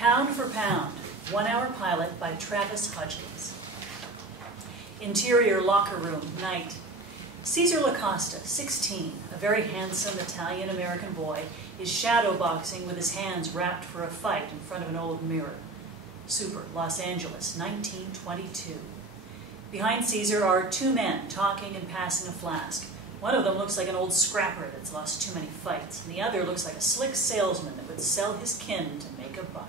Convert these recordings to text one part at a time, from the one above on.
Pound for Pound, 1-hour pilot by Travis Hodgkins. Interior locker room, night. Cesar Lacosta, 16, a very handsome Italian-American boy, is shadowboxing with his hands wrapped for a fight in front of an old mirror. Super, Los Angeles, 1922. Behind Cesar are two men talking and passing a flask. One of them looks like an old scrapper that's lost too many fights, and the other looks like a slick salesman that would sell his kin to make a buck.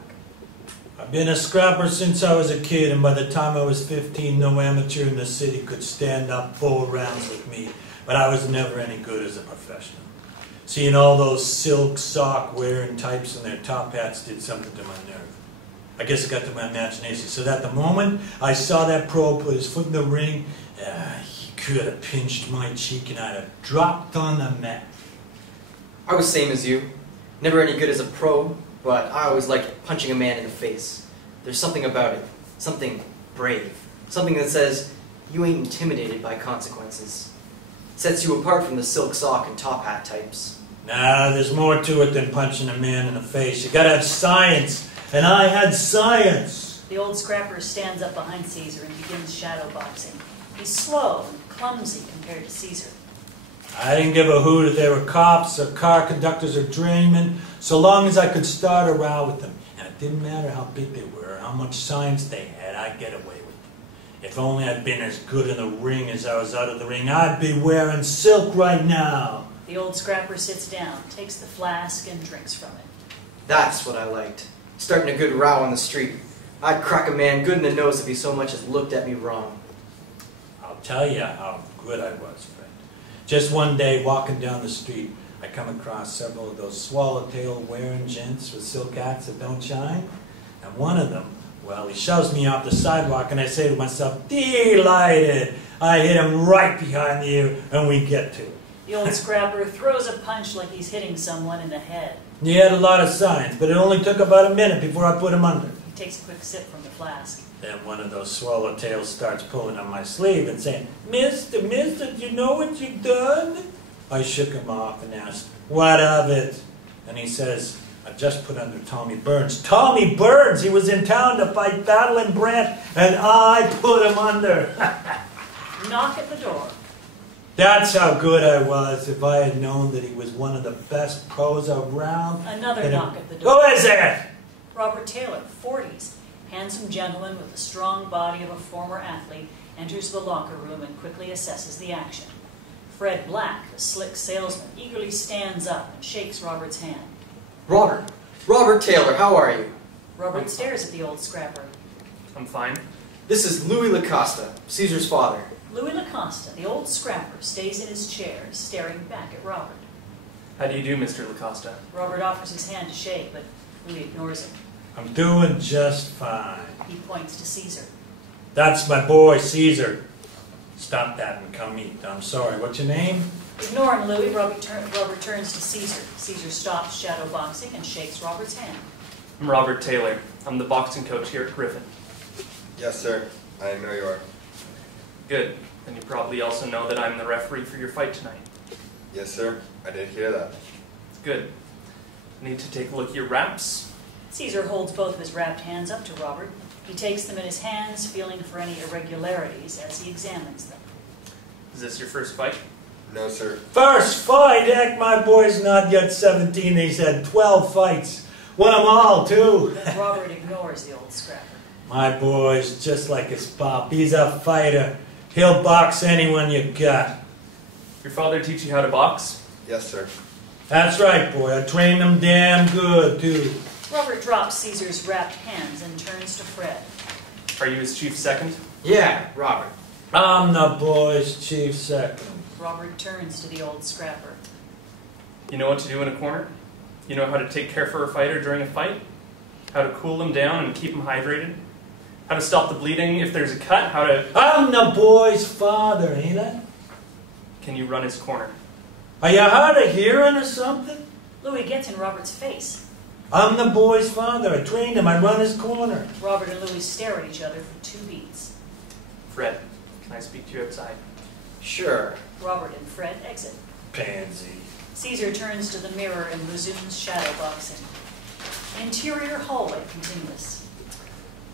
I've been a scrapper since I was a kid, and by the time I was 15, no amateur in the city could stand up 4 rounds with me, but I was never any good as a professional. Seeing all those silk sock wearing types and their top hats did something to my nerve. I guess it got to my imagination, so that the moment I saw that pro put his foot in the ring, he could have pinched my cheek and I'd have dropped on the mat. I was same as you. Never any good as a pro, but I always liked punching a man in the face. There's something about it. Something brave. Something that says, you ain't intimidated by consequences. Sets you apart from the silk sock and top hat types. Nah, there's more to it than punching a man in the face. You gotta have science, and I had science. The old scrapper stands up behind Cesar and begins shadowboxing. He's slow and clumsy compared to Cesar. I didn't give a hoot if they were cops or car conductors or draymen, so long as I could start a row with them. And it didn't matter how big they were or how much science they had, I'd get away with it. If only I'd been as good in the ring as I was out of the ring, I'd be wearing silk right now. The old scrapper sits down, takes the flask, and drinks from it. That's what I liked. Starting a good row on the street. I'd crack a man good in the nose if he so much as looked at me wrong. I'll tell you how good I was, friend. Just one day, walking down the street, I come across several of those swallowtail wearing gents with silk hats that don't shine. And one of them, well, he shoves me off the sidewalk, and I say to myself, delighted. I hit him right behind the ear, and we get to it. The old scrapper throws a punch like he's hitting someone in the head. He had a lot of science, but it only took about a minute before I put him under. He takes a quick sip from the flask. Then one of those swallowtails starts pulling on my sleeve and saying, Mister, do you know what you've done? I shook him off and asked, what of it? And he says, I just put under Tommy Burns. Tommy Burns! He was in town to fight Battle and Brant, and I put him under. Knock at the door. That's how good I was. If I had known that he was one of the best pros around. Another knock at the door. Who is it? Robert Taylor, 40s. Handsome gentleman with the strong body of a former athlete, enters the locker room and quickly assesses the action. Fred Black, a slick salesman, eagerly stands up and shakes Robert's hand. Robert Taylor, how are you? Robert stares at the old scrapper. I'm fine. This is Louis Lacosta, Caesar's father. Louis Lacosta, the old scrapper, stays in his chair, staring back at Robert. How do you do, Mr. Lacosta? Robert offers his hand to shake, but Louis ignores him. I'm doing just fine. He points to Cesar. That's my boy, Cesar. Stop that and come eat. I'm sorry. What's your name? Ignoring Louis, Robert turns to Cesar. Cesar stops shadowboxing and shakes Robert's hand. I'm Robert Taylor. I'm the boxing coach here at Griffin. Yes, sir. I know you are. Good. And you probably also know that I'm the referee for your fight tonight. Yes, sir. I did hear that. Good. I need to take a look at your wraps. Cesar holds both of his wrapped hands up to Robert. He takes them in his hands, feeling for any irregularities as he examines them. Is this your first fight? No, sir. First fight? Heck, my boy's not yet 17. He's had 12 fights. Won them all, too. Then Robert ignores the old scrapper. My boy's just like his pop. He's a fighter. He'll box anyone you got. Your father teach you how to box? Yes, sir. That's right, boy. I trained him damn good, too. Robert drops Caesar's wrapped hands and turns to Fred. Are you his chief second? Yeah, Robert. I'm the boy's chief second. Robert turns to the old scrapper. You know what to do in a corner? You know how to take care for a fighter during a fight? How to cool him down and keep him hydrated? How to stop the bleeding if there's a cut? How to... I'm the boy's father, ain't I? Can you run his corner? Are you hard of hearing or something? Louis gets in Robert's face. I'm the boy's father. I trained him. I run his corner. Robert and Louis stare at each other for 2 beats. Fred, can I speak to you outside? Sure. Robert and Fred exit. Pansy. Cesar turns to the mirror and resumes shadowboxing. Interior hallway continuous.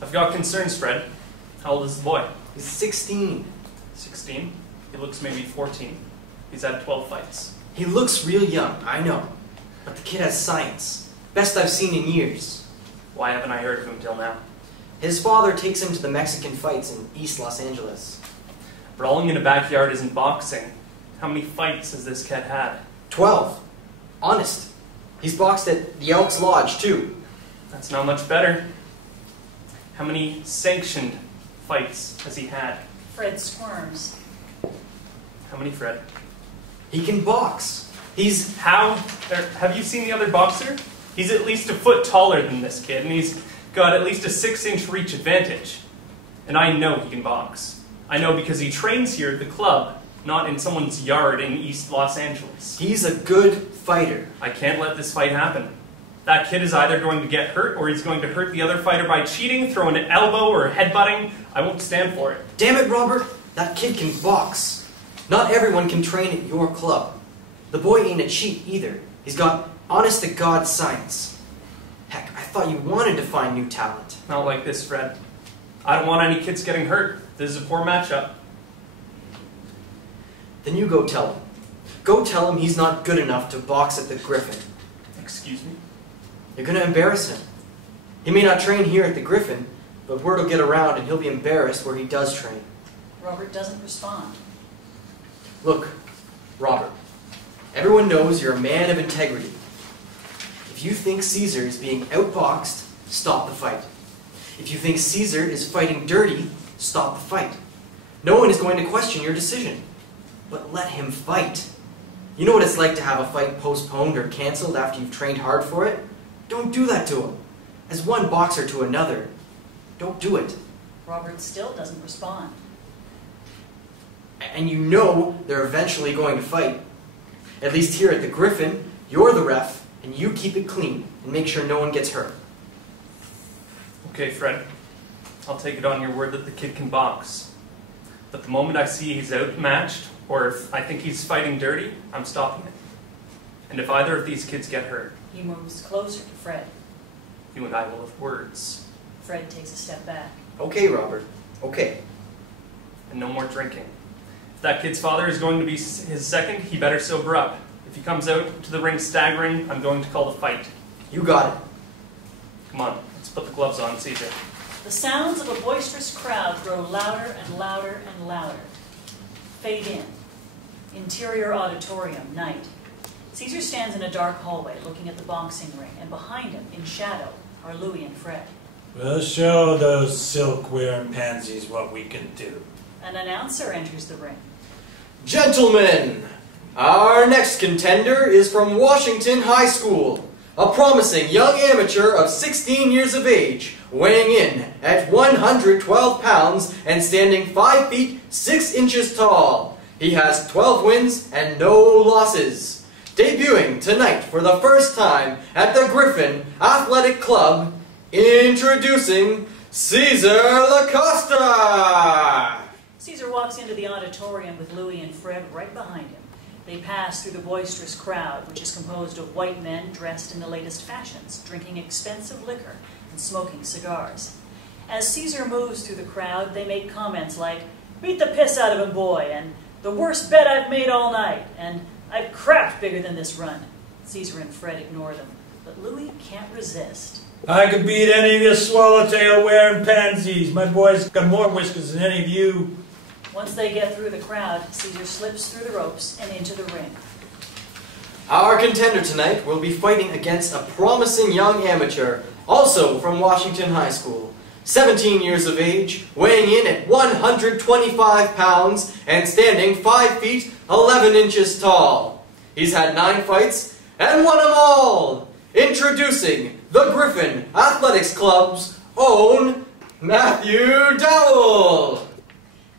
I've got concerns, Fred. How old is the boy? He's 16. 16? He looks maybe 14. He's had 12 fights. He looks real young, I know. But the kid has science. Best I've seen in years. Why haven't I heard of him till now? His father takes him to the Mexican fights in East Los Angeles. Brawling in a backyard isn't boxing. How many fights has this kid had? 12. Honest. He's boxed at the Elks Lodge, too. That's not much better. How many sanctioned fights has he had? Fred squirms. How many, Fred? He can box. He's... Have you seen the other boxer? He's at least a foot taller than this kid, and he's got at least a 6-inch reach advantage. And I know he can box. I know because he trains here at the club, not in someone's yard in East Los Angeles. He's a good fighter. I can't let this fight happen. That kid is either going to get hurt, or he's going to hurt the other fighter by cheating, throwing an elbow, or headbutting. I won't stand for it. Damn it, Robert. That kid can box. Not everyone can train at your club. The boy ain't a cheat either. He's got honest-to-God science. Heck, I thought you wanted to find new talent. Not like this, Fred. I don't want any kids getting hurt. This is a poor matchup. Then you go tell him. Go tell him he's not good enough to box at the Griffin. Excuse me? You're going to embarrass him. He may not train here at the Griffin, but word will get around and he'll be embarrassed where he does train. Robert doesn't respond. Look, Robert, everyone knows you're a man of integrity. If you think Caesar is being outboxed, stop the fight. If you think Caesar is fighting dirty, stop the fight. No one is going to question your decision, but let him fight. You know what it's like to have a fight postponed or canceled after you've trained hard for it? Don't do that to him. As one boxer to another, don't do it. Robert still doesn't respond. And you know they're eventually going to fight. At least here at the Griffin, you're the ref, and you keep it clean and make sure no one gets hurt. Okay, Fred. I'll take it on your word that the kid can box. But the moment I see he's outmatched, or if I think he's fighting dirty, I'm stopping it. And if either of these kids get hurt, He moves closer to Fred. you and I will have words. Fred takes a step back. Okay, Robert. Okay. And no more drinking. If that kid's father is going to be his second, he better sober up. If he comes out to the ring staggering, I'm going to call the fight. You got it. Come on, let's put the gloves on, Caesar. The sounds of a boisterous crowd grow louder and louder and louder. Fade in. Interior auditorium, night. Caesar stands in a dark hallway looking at the boxing ring, and behind him, in shadow, are Louis and Fred. We'll show those silk-wearing pansies what we can do. An announcer enters the ring. Gentlemen, our next contender is from Washington High School, a promising young amateur of 16 years of age, weighing in at 112 pounds and standing 5 feet 6 inches tall. He has 12 wins and no losses. Debuting tonight for the first time at the Griffin Athletic Club, introducing Caesar LaCosta! Caesar walks into the auditorium with Louis and Fred right behind him. They pass through the boisterous crowd, which is composed of white men dressed in the latest fashions, drinking expensive liquor and smoking cigars. As Caesar moves through the crowd, they make comments like, "Beat the piss out of him, boy," and "The worst bet I've made all night," and "I've crapped bigger than this run." Caesar and Fred ignore them, but Louis can't resist. I could beat any of you swallowtail-wearing pansies. My boy's got more whiskers than any of you. Once they get through the crowd, Caesar slips through the ropes and into the ring. Our contender tonight will be fighting against a promising young amateur, also from Washington High School. 17 years of age, weighing in at 125 pounds, and standing 5 feet 11 inches tall. He's had 9 fights and won them all! Introducing the Griffin Athletics Club's own Matthew Dowell!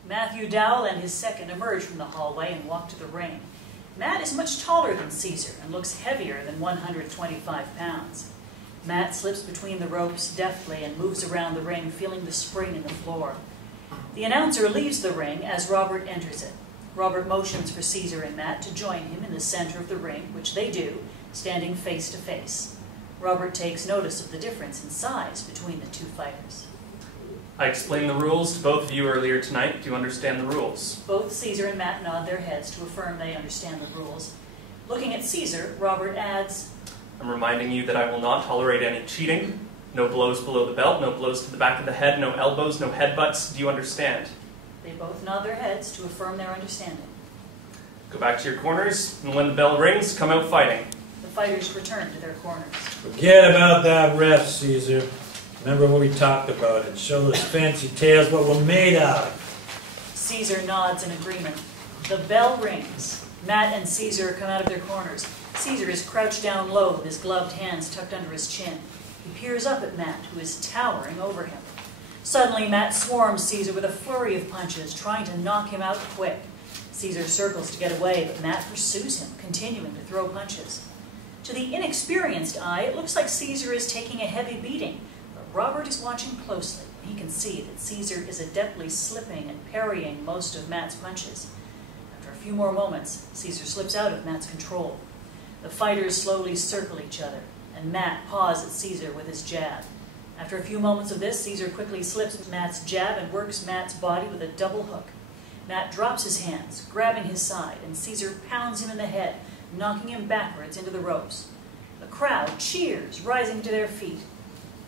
Matthew Dowell and his second emerge from the hallway and walk to the ring. Matt is much taller than Caesar and looks heavier than 125 pounds. Matt slips between the ropes deftly and moves around the ring, feeling the spring in the floor. The announcer leaves the ring as Robert enters it. Robert motions for Caesar and Matt to join him in the center of the ring, which they do, standing face to face. Robert takes notice of the difference in size between the two fighters. I explained the rules to both of you earlier tonight. Do you understand the rules? Both Caesar and Matt nod their heads to affirm they understand the rules. Looking at Caesar, Robert adds, I'm reminding you that I will not tolerate any cheating. No blows below the belt, no blows to the back of the head, no elbows, no headbutts. Do you understand? They both nod their heads to affirm their understanding. Go back to your corners, and when the bell rings, come out fighting. The fighters return to their corners. Forget about that ref, Caesar. Remember what we talked about and show those fancy tales what we're made out of. Caesar nods in agreement. The bell rings. Matt and Caesar come out of their corners. Caesar is crouched down low with his gloved hands tucked under his chin. He peers up at Matt, who is towering over him. Suddenly, Matt swarms Caesar with a flurry of punches, trying to knock him out quick. Caesar circles to get away, but Matt pursues him, continuing to throw punches. To the inexperienced eye, it looks like Caesar is taking a heavy beating, but Robert is watching closely. He can see that Caesar is adeptly slipping and parrying most of Matt's punches. After a few more moments, Caesar slips out of Matt's control. The fighters slowly circle each other, and Matt paws at Caesar with his jab. After a few moments of this, Caesar quickly slips Matt's jab and works Matt's body with a double hook. Matt drops his hands, grabbing his side, and Caesar pounds him in the head, knocking him backwards into the ropes. The crowd cheers, rising to their feet.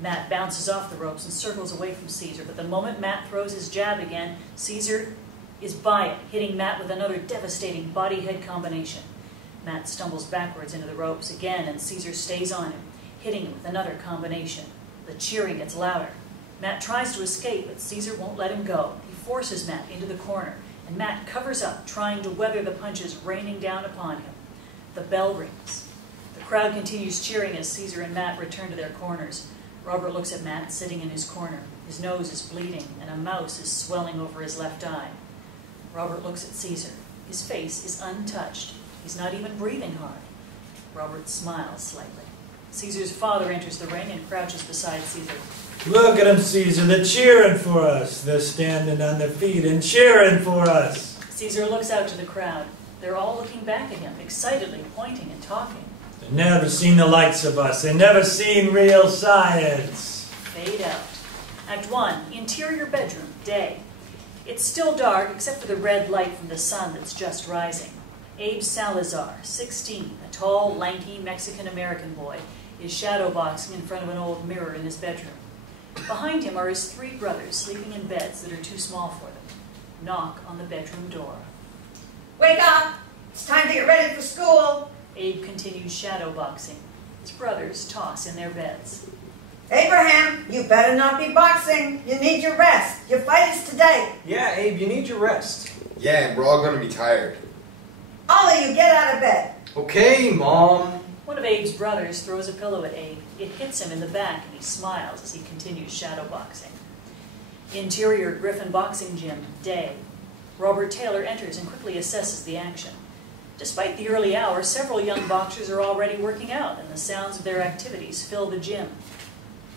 Matt bounces off the ropes and circles away from Caesar, but the moment Matt throws his jab again, Caesar is by it, hitting Matt with another devastating body-head combination. Matt stumbles backwards into the ropes again, and Caesar stays on him, hitting him with another combination. The cheering gets louder. Matt tries to escape, but Caesar won't let him go. He forces Matt into the corner, and Matt covers up, trying to weather the punches raining down upon him. The bell rings. The crowd continues cheering as Caesar and Matt return to their corners. Robert looks at Matt sitting in his corner. His nose is bleeding, and a mouse is swelling over his left eye. Robert looks at Caesar. His face is untouched. He's not even breathing hard. Robert smiles slightly. Caesar's father enters the ring and crouches beside Caesar. Look at them, Caesar. They're cheering for us. They're standing on their feet and cheering for us. Caesar looks out to the crowd. They're all looking back at him, excitedly pointing and talking. They've never seen the likes of us. They've never seen real science. Fade out. Act 1, interior bedroom, day. It's still dark except for the red light from the sun that's just rising. Abe Salazar, 16, a tall, lanky Mexican-American boy, is shadowboxing in front of an old mirror in his bedroom. Behind him are his 3 brothers sleeping in beds that are too small for them. Knock on the bedroom door. Wake up! It's time to get ready for school. Abe continues shadowboxing. His brothers toss in their beds. Abraham, you better not be boxing. You need your rest. Your fight is today. Yeah, Abe, you need your rest. Yeah, and we're all going to be tired. All of you get out of bed. Okay, Mom. One of Abe's brothers throws a pillow at Abe. It hits him in the back, and he smiles as he continues shadowboxing. Interior Griffin boxing gym, day. Robert Taylor enters and quickly assesses the action. Despite the early hour, several young boxers are already working out, and the sounds of their activities fill the gym.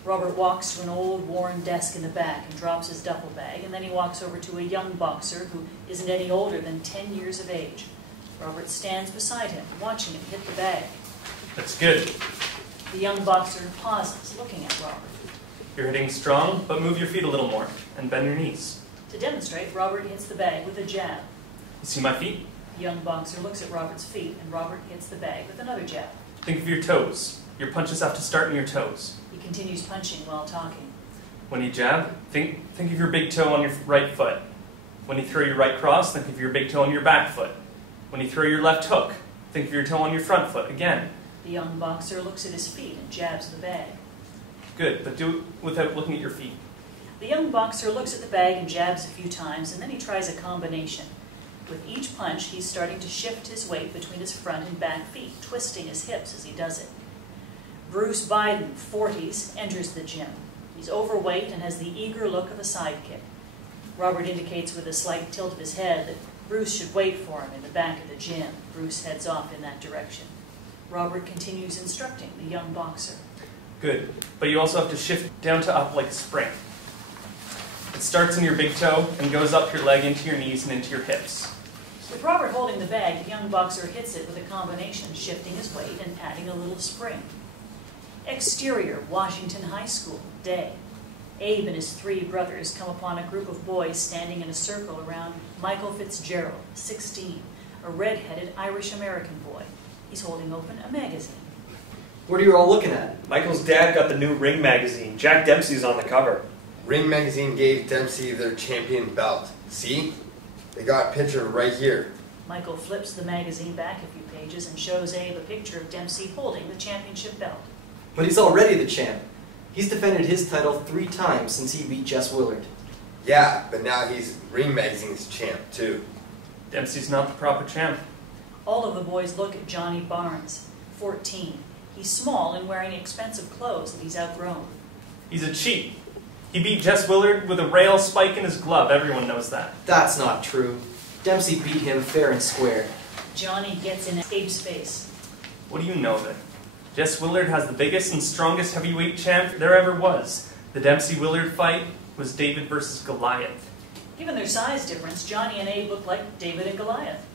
Robert walks to an old, worn desk in the back and drops his duffel bag, and then he walks over to a young boxer who isn't any older than 10 years of age. Robert stands beside him, watching him hit the bag. That's good. The young boxer pauses, looking at Robert. You're hitting strong, but move your feet a little more, and bend your knees. To demonstrate, Robert hits the bag with a jab. You see my feet? The young boxer looks at Robert's feet, and Robert hits the bag with another jab. Think of your toes. Your punches have to start in your toes. He continues punching while talking. When you jab, think of your big toe on your right foot. When you throw your right cross, think of your big toe on your back foot. When you throw your left hook, think of your toe on your front foot again. The young boxer looks at his feet and jabs the bag. Good, but do it without looking at your feet. The young boxer looks at the bag and jabs a few times, and then he tries a combination. With each punch, he's starting to shift his weight between his front and back feet, twisting his hips as he does it. Bruce Biden, 40s, enters the gym. He's overweight and has the eager look of a sidekick. Robert indicates with a slight tilt of his head that Bruce should wait for him in the back of the gym. Bruce heads off in that direction. Robert continues instructing the young boxer. Good, but you also have to shift down to up like a spring. It starts in your big toe and goes up your leg into your knees and into your hips. With Robert holding the bag, the young boxer hits it with a combination, shifting his weight and adding a little spring. Exterior, Washington High School, day. Abe and his 3 brothers come upon a group of boys standing in a circle around Michael Fitzgerald, 16, a red-headed Irish-American boy. He's holding open a magazine. What are you all looking at? Michael's dad got the new Ring magazine. Jack Dempsey's on the cover. Ring magazine gave Dempsey their champion belt. See? They got a picture right here. Michael flips the magazine back a few pages and shows Abe a picture of Dempsey holding the championship belt. But he's already the champ. He's defended his title 3 times since he beat Jess Willard. Yeah, but now he's Ring magazine's champ, too. Dempsey's not the proper champ. All of the boys look at Johnny Barnes, 14. He's small and wearing expensive clothes that he's outgrown. He's a cheat. He beat Jess Willard with a rail spike in his glove. Everyone knows that. That's not true. Dempsey beat him fair and square. Johnny gets in Abe's face. What do you know of it? Jess Willard has the biggest and strongest heavyweight champ there ever was. The Dempsey-Willard fight was David versus Goliath. Given their size difference, Johnny and Abe look like David and Goliath.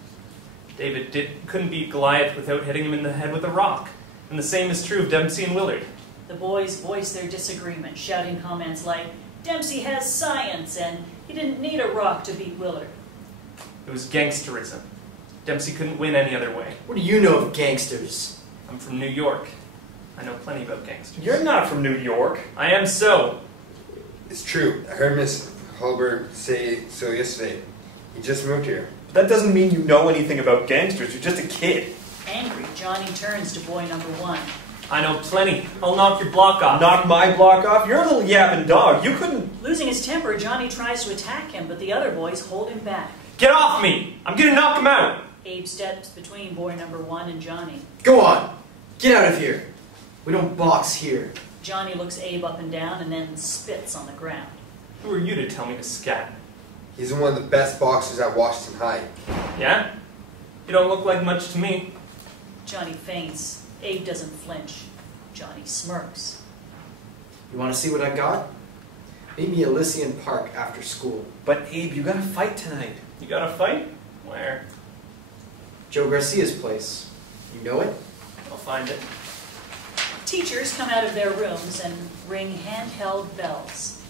David couldn't beat Goliath without hitting him in the head with a rock. And the same is true of Dempsey and Willard. The boys voice their disagreement, shouting comments like, Dempsey has science, and he didn't need a rock to beat Willard. It was gangsterism. Dempsey couldn't win any other way. What do you know of gangsters? I'm from New York. I know plenty about gangsters. You're not from New York. I am so. It's true. I heard Miss Hulbert say so yesterday. He just moved here. But that doesn't mean you know anything about gangsters. You're just a kid. Angry, Johnny turns to boy number 1. I know plenty. I'll knock your block off. Knock my block off? You're a little yapping dog. You couldn't... Losing his temper, Johnny tries to attack him, but the other boys hold him back. Get off me! I'm gonna knock him out! Abe steps between boy number 1 and Johnny. Go on! Get out of here! We don't box here. Johnny looks Abe up and down and then spits on the ground. Who are you to tell me to scat? He's one of the best boxers at Washington High. Yeah? You don't look like much to me. Johnny faints. Abe doesn't flinch. Johnny smirks. You want to see what I got? Meet me at Elysian Park after school. But Abe, you gotta fight tonight. You got a fight? Where? Joe Garcia's place. You know it? I'll find it. Teachers come out of their rooms and ring handheld bells.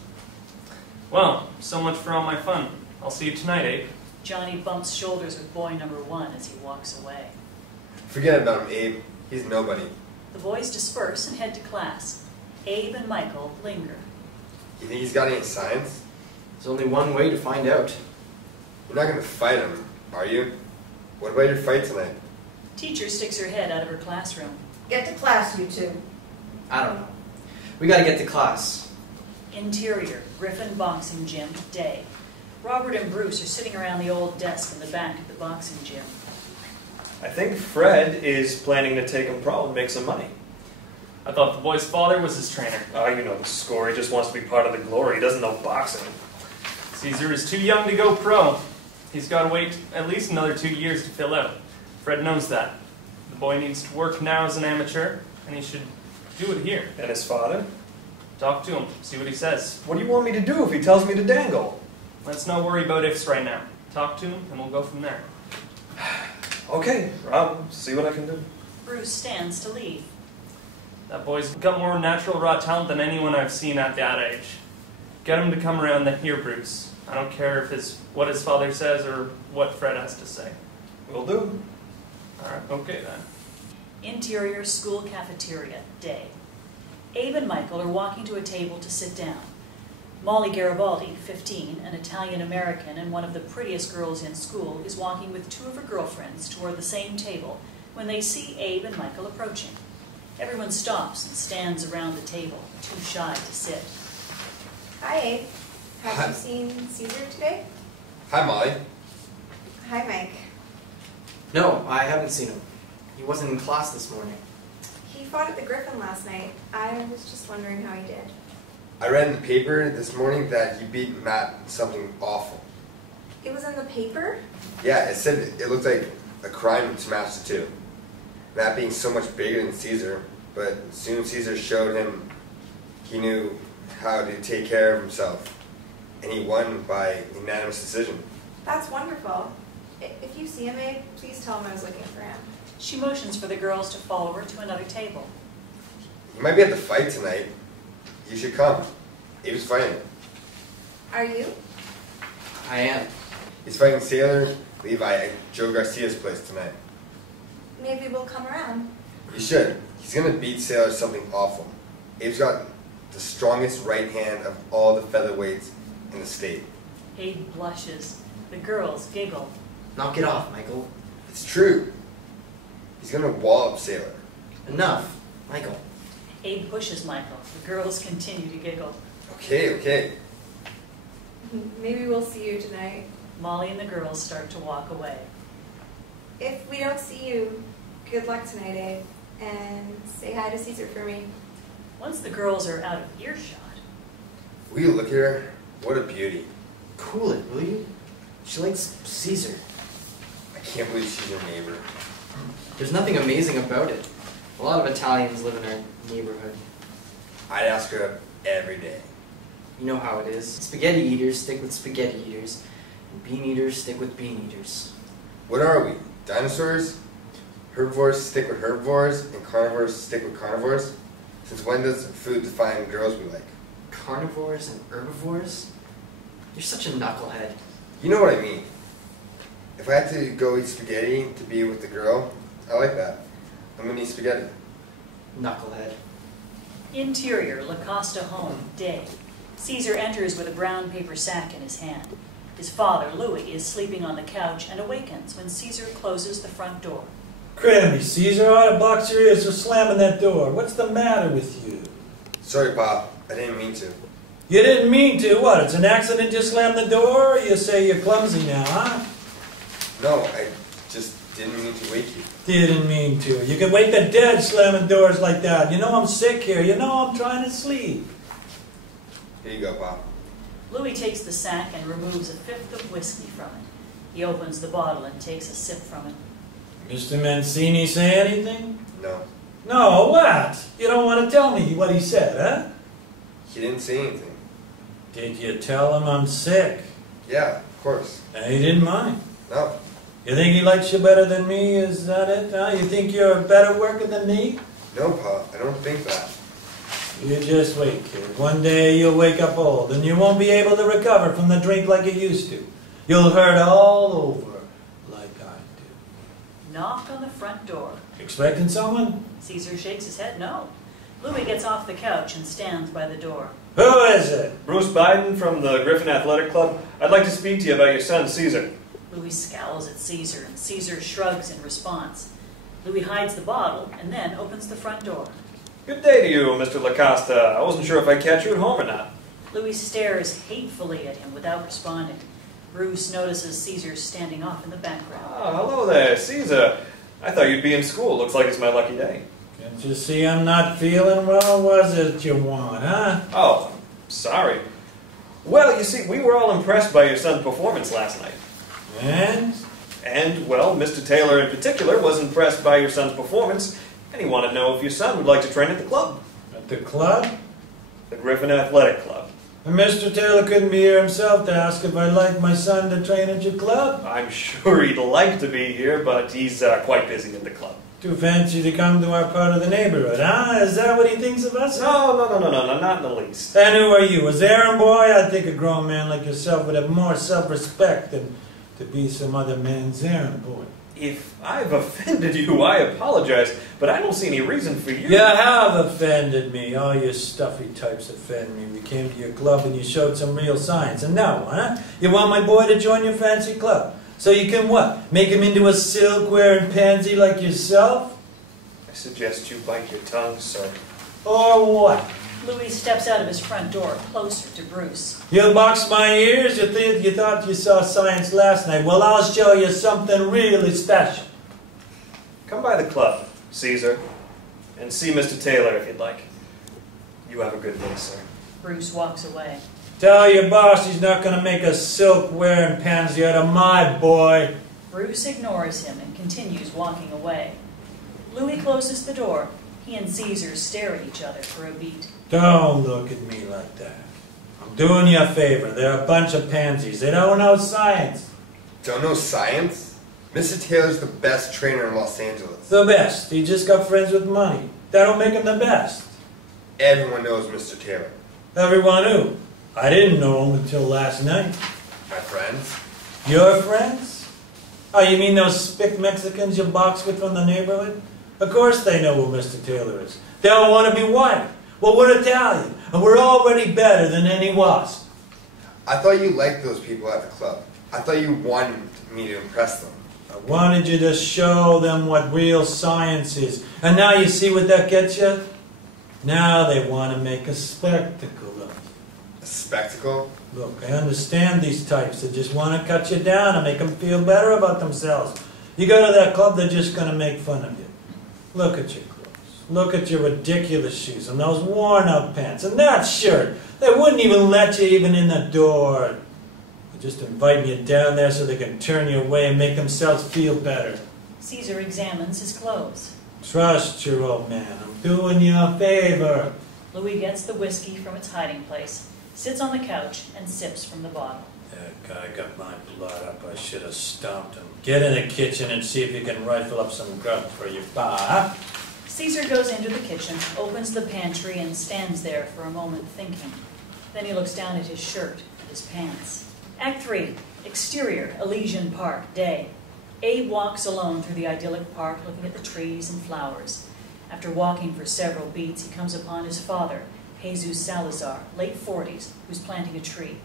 Well, so much for all my fun. I'll see you tonight, Abe. Johnny bumps shoulders with boy number 1 as he walks away. Forget about him, Abe. He's nobody. The boys disperse and head to class. Abe and Michael linger. You think he's got any science? There's only one way to find out. You're not going to fight him, are you? What about your fight tonight? Teacher sticks her head out of her classroom. Get to class, you 2. I don't know. We gotta get to class. Interior, Griffin boxing gym, day. Robert and Bruce are sitting around the old desk in the back of the boxing gym. I think Fred is planning to take him pro and make some money. I thought the boy's father was his trainer. Oh, you know the score. He just wants to be part of the glory. He doesn't know boxing. Caesar is too young to go pro. He's got to wait at least another 2 years to fill out. Fred knows that. The boy needs to work now as an amateur, and he should do it here. And his father? Talk to him, see what he says. What do you want me to do if he tells me to dangle? Let's not worry about ifs right now. Talk to him, and we'll go from there. Okay, Rob, see what I can do. Bruce stands to leave. That boy's got more natural raw talent than anyone I've seen at that age. Get him to come around here, Bruce. I don't care if what his father says or what Fred has to say. Will do. All right, okay then. Interior school cafeteria, day. Abe and Michael are walking to a table to sit down. Molly Garibaldi, 15, an Italian-American and one of the prettiest girls in school, is walking with 2 of her girlfriends toward the same table when they see Abe and Michael approaching. Everyone stops and stands around the table, too shy to sit. Hi, Abe. Have Hi. you seen Caesar today? Hi, Molly. Hi, Mike. No, I haven't seen him. He wasn't in class this morning. He fought at the Griffin last night. I was just wondering how he did. I read in the paper this morning that he beat Matt in something awful. It was in the paper? Yeah, it said it looked like a crime to match the 2. Matt being so much bigger than Caesar, but soon Caesar showed him he knew how to take care of himself, and he won by unanimous decision. That's wonderful. If you see him, Abe, please tell him I was looking for him. She motions for the girls to follow her to another table. You might be at the fight tonight. You should come. Abe's fighting. Are you? I am. He's fighting Sailor Levi at Joe Garcia's place tonight. Maybe we'll come around. You should. He's gonna beat Sailor something awful. Abe's got the strongest right hand of all the featherweights in the state. Abe blushes. The girls giggle. Knock it off, Michael. It's true. He's gonna wallop Sailor. Enough, Michael. Abe pushes Michael. The girls continue to giggle. Okay. Maybe we'll see you tonight. Molly and the girls start to walk away. If we don't see you, good luck tonight, Abe. And say hi to Caesar for me. Once the girls are out of earshot, Will you look at her? What a beauty. Cool it, will you? She likes Caesar. I can't believe she's your neighbor. There's nothing amazing about it. A lot of Italians live in our neighborhood. I'd ask her up every day. You know how it is. Spaghetti eaters stick with spaghetti eaters, and bean eaters stick with bean eaters. What are we? Dinosaurs? Herbivores stick with herbivores, and carnivores stick with carnivores? Since when does food define girls we like? Carnivores and herbivores? You're such a knucklehead. You know what I mean. If I had to go eat spaghetti to be with the girl, I like that. I'm gonna eat spaghetti. Knucklehead. interior, La Costa home, day. Caesar enters with a brown paper sack in his hand. His father, Louis, is sleeping on the couch and awakens when Caesar closes the front door. Crammy, Caesar, ought to box your ears for slamming that door. What's the matter with you? Sorry, Pop. I didn't mean to. You didn't mean to? What, it's an accident you slammed the door? Or you say you're clumsy now, huh? No, I just didn't mean to wake you. Didn't mean to. You can wake the dead slamming doors like that. You know I'm sick here. You know I'm trying to sleep. Here you go, Pop. Louis takes the sack and removes a fifth of whiskey from it. He opens the bottle and takes a sip from it. Mr. Mancini say anything? No. No, what? You don't want to tell me what he said, huh? He didn't say anything. Did you tell him I'm sick? Yeah, of course. And he didn't mind. No. You think he likes you better than me? Is that it? Huh? You think you're a better worker than me? No, Pop. I don't think that. You just wait, kid. One day you'll wake up old, and you won't be able to recover from the drink like you used to. You'll hurt all over like I do. Knock on the front door. Expecting someone? Caesar shakes his head, no. Louis gets off the couch and stands by the door. Who is it? Bruce Biden from the Griffin Athletic Club. I'd like to speak to you about your son, Caesar. Louis scowls at Caesar, and Caesar shrugs in response. Louis hides the bottle and then opens the front door. Good day to you, Mr. LaCosta. I wasn't sure if I'd catch you at home or not. Louis stares hatefully at him without responding. Bruce notices Caesar standing off in the background. Ah, hello there, Caesar. I thought you'd be in school. Looks like it's my lucky day. Can't you see I'm not feeling well? What is it you want, huh? Oh, sorry. Well, you see, we were all impressed by your son's performance last night. And? Well, Mr. Taylor in particular was impressed by your son's performance, and he wanted to know if your son would like to train at the club. At the club? The Griffin Athletic Club. And Mr. Taylor couldn't be here himself to ask if I'd like my son to train at your club? I'm sure he'd like to be here, but he's quite busy at the club. Too fancy to come to our part of the neighborhood, huh? Is that what he thinks of us? No, not in the least. And who are you? As errand boy? I think a grown man like yourself would have more self-respect than to be some other man's errand boy. If I've offended you, I apologize, but I don't see any reason for you. You have offended me. All you stuffy types offend me. We came to your club and you showed some real signs. And now, huh? You want my boy to join your fancy club? So you can what? Make him into a silk-wearing pansy like yourself? I suggest you bite your tongue, sir. Or what? Louis steps out of his front door, closer to Bruce. You boxed my ears? You thought you saw science last night. Well, I'll show you something really special. Come by the club, Caesar, and see Mr. Taylor if you'd like. You have a good day, sir. Bruce walks away. Tell your boss he's not going to make a silk-wearing pansy out of my boy. Bruce ignores him and continues walking away. Louis closes the door. He and Caesar stare at each other for a beat. Don't look at me like that. I'm doing you a favor. They're a bunch of pansies. They don't know science. Don't know science? Mr. Taylor's the best trainer in Los Angeles. The best. He just got friends with money. That don't make him the best. Everyone knows Mr. Taylor. Everyone who? I didn't know him until last night. My friends? Your friends? Oh, you mean those spick Mexicans you box with from the neighborhood? Of course they know who Mr. Taylor is. They all want to be white. Well, we're Italian, and we're already better than any wasp. I thought you liked those people at the club. I thought you wanted me to impress them. I wanted you to show them what real science is. And now you see what that gets you? Now they want to make a spectacle of it. A spectacle? Look, I understand these types that just want to cut you down and make them feel better about themselves. You go to that club, they're just going to make fun of you. Look at your clothes. Look at your ridiculous shoes and those worn-out pants and that shirt. They wouldn't even let you even in the door. They're just inviting you down there so they can turn you away and make themselves feel better. Caesar examines his clothes. Trust your old man. I'm doing you a favor. Louis gets the whiskey from its hiding place, sits on the couch, and sips from the bottle. That guy got my blood up. I should have stomped him. Get in the kitchen and see if you can rifle up some grub for your pa. Caesar goes into the kitchen, opens the pantry, and stands there for a moment thinking. Then he looks down at his shirt and his pants. Act 3. Exterior, Elysian Park, day. Abe walks alone through the idyllic park, looking at the trees and flowers. After walking for several beats, he comes upon his father, Jesus Salazar, late 40s, who's planting a tree.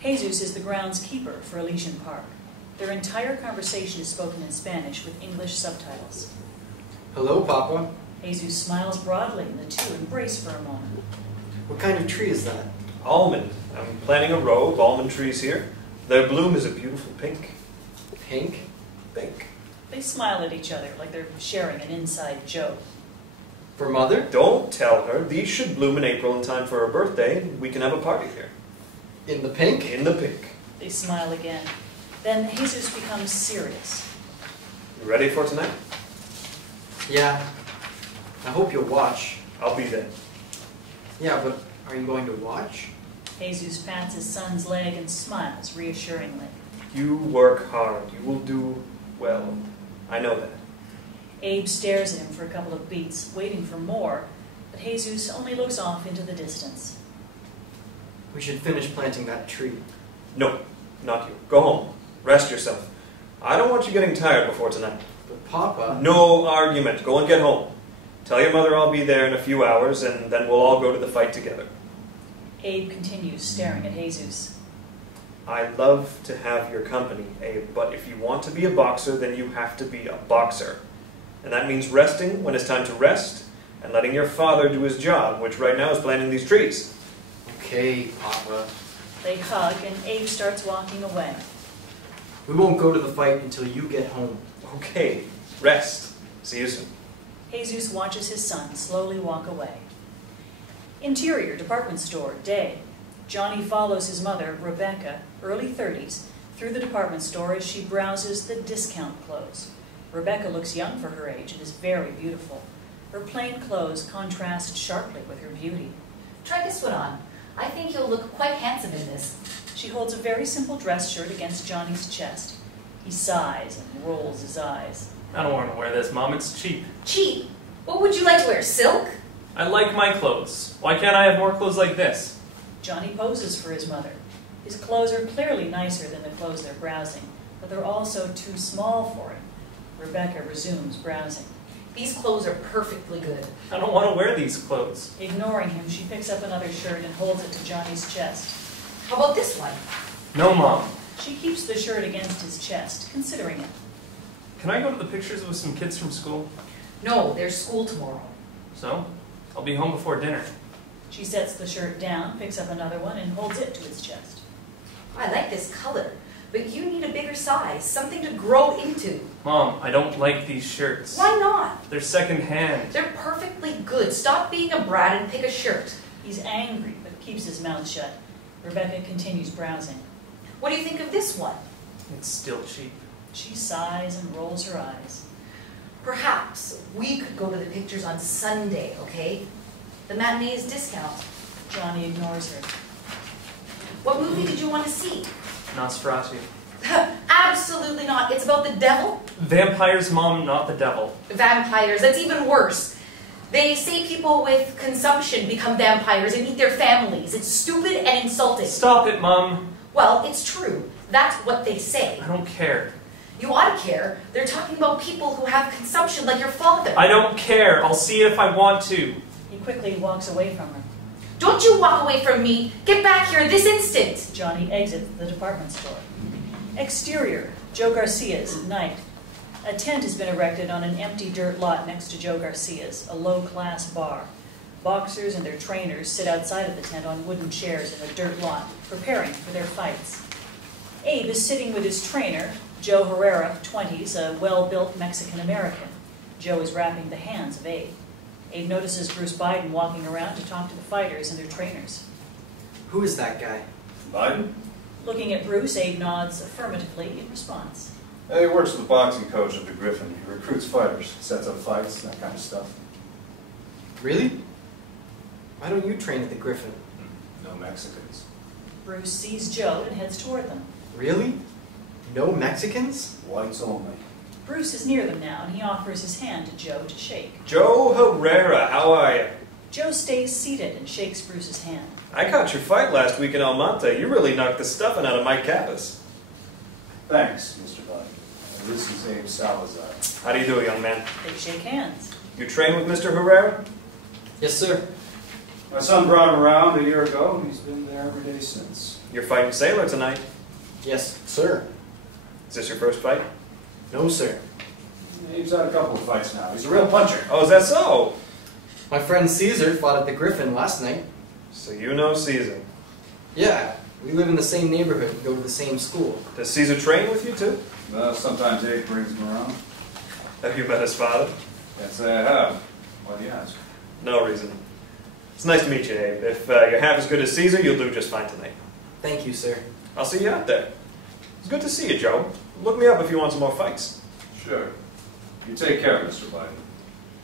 Jesus is the grounds keeper for Elysian Park. Their entire conversation is spoken in Spanish with English subtitles. Hello, Papa. Jesus smiles broadly, and the two embrace for a moment. What kind of tree is that? Almond. I'm planting a row of almond trees here. Their bloom is a beautiful pink. Pink? Pink. They smile at each other like they're sharing an inside joke. For Mother? Don't tell her. These should bloom in April in time for her birthday, and we can have a party here. In the pink? In the pink. They smile again. Then Jesus becomes serious. You ready for tonight? Yeah. I hope you'll watch. I'll be there. Yeah, but are you going to watch? Jesus pats his son's leg and smiles reassuringly. You work hard. You will do well. I know that. Abe stares at him for a couple of beats, waiting for more, but Jesus only looks off into the distance. We should finish planting that tree. No, not you. Go home. Rest yourself. I don't want you getting tired before tonight. But Papa... No argument. Go and get home. Tell your mother I'll be there in a few hours, and then we'll all go to the fight together. Abe continues staring at Jesus. I love to have your company, Abe, but if you want to be a boxer, then you have to be a boxer. And that means resting when it's time to rest, and letting your father do his job, which right now is planting these trees. Okay, Papa. They hug, and Abe starts walking away. We won't go to the fight until you get home. Okay, rest. See you soon. Jesus watches his son slowly walk away. Interior, department store, day. Johnny follows his mother, Rebecca, early 30s, through the department store as she browses the discount clothes. Rebecca looks young for her age and is very beautiful. Her plain clothes contrast sharply with her beauty. Try this one on. I think you'll look quite handsome in this. She holds a very simple dress shirt against Johnny's chest. He sighs and rolls his eyes. I don't want to wear this, Mom. It's cheap. Cheap? What would you like to wear, silk? I like my clothes. Why can't I have more clothes like this? Johnny poses for his mother. His clothes are clearly nicer than the clothes they're browsing, but they're also too small for him. Rebecca resumes browsing. These clothes are perfectly good. I don't want to wear these clothes. Ignoring him, she picks up another shirt and holds it to Johnny's chest. How about this one? No, Mom. She keeps the shirt against his chest, considering it. Can I go to the pictures with some kids from school? No, there's school tomorrow. So? I'll be home before dinner. She sets the shirt down, picks up another one, and holds it to his chest. I like this color, but you need a bigger size, something to grow into. Mom, I don't like these shirts. Why not? They're second-hand. They're perfectly good. Stop being a brat and pick a shirt. He's angry, but keeps his mouth shut. Rebecca continues browsing. What do you think of this one? It's still cheap. She sighs and rolls her eyes. Perhaps we could go to the pictures on Sunday, okay? The matinee is discount. Johnny ignores her. What movie did you want to see? Nosferatu. Absolutely not. It's about the devil. Vampires, Mom, not the devil. Vampires. That's even worse. They say people with consumption become vampires and eat their families. It's stupid and insulting. Stop it, Mom. Well, it's true. That's what they say. I don't care. You ought to care. They're talking about people who have consumption like your father. I don't care. I'll see it if I want to. He quickly walks away from her. Don't you walk away from me. Get back here this instant. Johnny exits the department store. Exterior, Joe Garcia's, night. A tent has been erected on an empty dirt lot next to Joe Garcia's, a low-class bar. Boxers and their trainers sit outside of the tent on wooden chairs in the dirt lot, preparing for their fights. Abe is sitting with his trainer, Joe Herrera, 20s, a well-built Mexican-American. Joe is wrapping the hands of Abe. Abe notices Bruce Biden walking around to talk to the fighters and their trainers. Who is that guy? Biden? Looking at Bruce, Abe nods affirmatively in response. He works with the boxing coach at the Griffin. He recruits fighters, sets up fights, that kind of stuff. Really? Why don't you train at the Griffin? No Mexicans. Bruce sees Joe and heads toward them. Really? No Mexicans? Whites only. Bruce is near them now, and he offers his hand to Joe to shake. Joe Herrera, how are you? Joe stays seated and shakes Bruce's hand. I caught your fight last week in El Monte. You really knocked the stuffing out of Mike Kappas. Thanks, Mr. Biden. This is Abe Salazar. How do you do, young man? They shake hands. You train with Mr. Herrera? Yes, sir. My son brought him around a year ago, and he's been there every day since. You're fighting Sailor tonight. Yes, sir. Is this your first fight? No, sir. Abe's had a couple of fights now. He's a real puncher. Oh, is that so? My friend Caesar fought at the Griffin last night. So you know Caesar. Yeah, we live in the same neighborhood and go to the same school. Does Caesar train with you too? Sometimes Abe brings him around. Have you met his father? Can't say I have. Why do you ask? No reason. It's nice to meet you, Abe. If you're half as good as Caesar, you'll do just fine tonight. Thank you, sir. I'll see you out there. It's good to see you, Joe. Look me up if you want some more fights. Sure. You take care, Mr. Biden.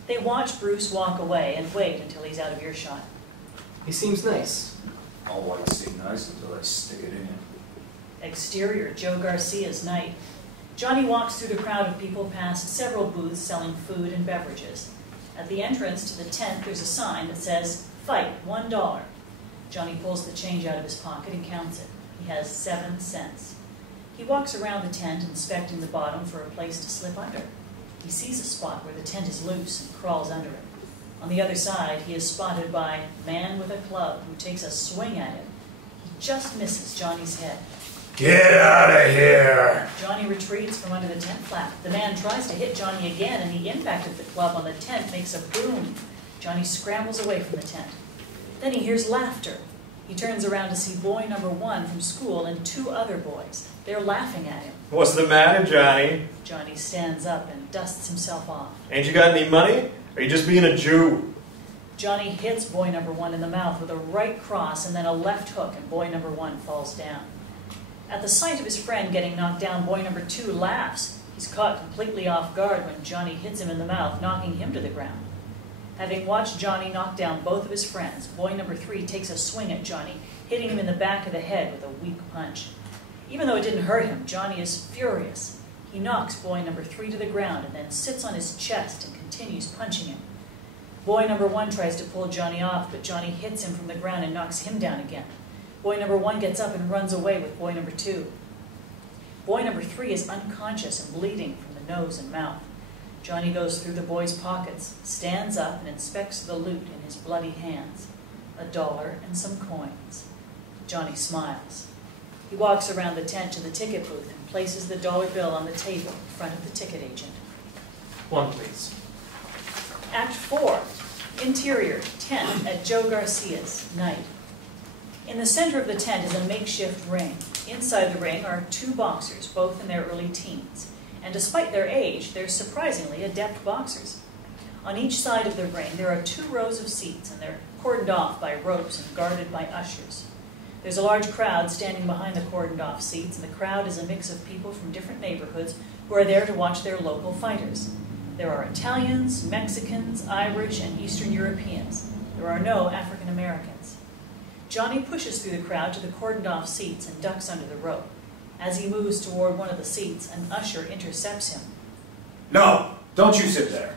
They watch Bruce walk away and wait until he's out of earshot. He seems nice. All whites seem nice until I stick it in you. Exterior, Joe Garcia's, night. Johnny walks through the crowd of people past several booths selling food and beverages. At the entrance to the tent, there's a sign that says, "Fight, $1." Johnny pulls the change out of his pocket and counts it. He has 7 cents. He walks around the tent, inspecting the bottom for a place to slip under. He sees a spot where the tent is loose and crawls under it. On the other side, he is spotted by a man with a club who takes a swing at him. He just misses Johnny's head. Get out of here! Johnny retreats from under the tent flap. The man tries to hit Johnny again, and the impact of the club on the tent makes a boom. Johnny scrambles away from the tent. Then he hears laughter. He turns around to see boy number 1 from school and 2 other boys. They're laughing at him. What's the matter, Johnny? Johnny stands up and dusts himself off. Ain't you got any money? Or are you just being a Jew? Johnny hits boy number 1 in the mouth with a right cross and then a left hook, and boy number 1 falls down. At the sight of his friend getting knocked down, boy number 2 laughs. He's caught completely off guard when Johnny hits him in the mouth, knocking him to the ground. Having watched Johnny knock down both of his friends, boy number 3 takes a swing at Johnny, hitting him in the back of the head with a weak punch. Even though it didn't hurt him, Johnny is furious. He knocks boy number 3 to the ground and then sits on his chest and continues punching him. Boy number 1 tries to pull Johnny off, but Johnny hits him from the ground and knocks him down again. Boy number 1 gets up and runs away with boy number 2. Boy number 3 is unconscious and bleeding from the nose and mouth. Johnny goes through the boy's pockets, stands up, and inspects the loot in his bloody hands. $1 and some coins. Johnny smiles. He walks around the tent to the ticket booth and places the dollar bill on the table in front of the ticket agent. 1, please. Act 4. Interior, tent at Joe Garcia's, night. In the center of the tent is a makeshift ring. Inside the ring are 2 boxers, both in their early teens. And despite their age, they're surprisingly adept boxers. On each side of the ring, there are 2 rows of seats, and they're cordoned off by ropes and guarded by ushers. There's a large crowd standing behind the cordoned-off seats, and the crowd is a mix of people from different neighborhoods who are there to watch their local fighters. There are Italians, Mexicans, Irish, and Eastern Europeans. There are no African Americans. Johnny pushes through the crowd to the cordoned-off seats and ducks under the rope. As he moves toward one of the seats, an usher intercepts him. No! Don't you sit there.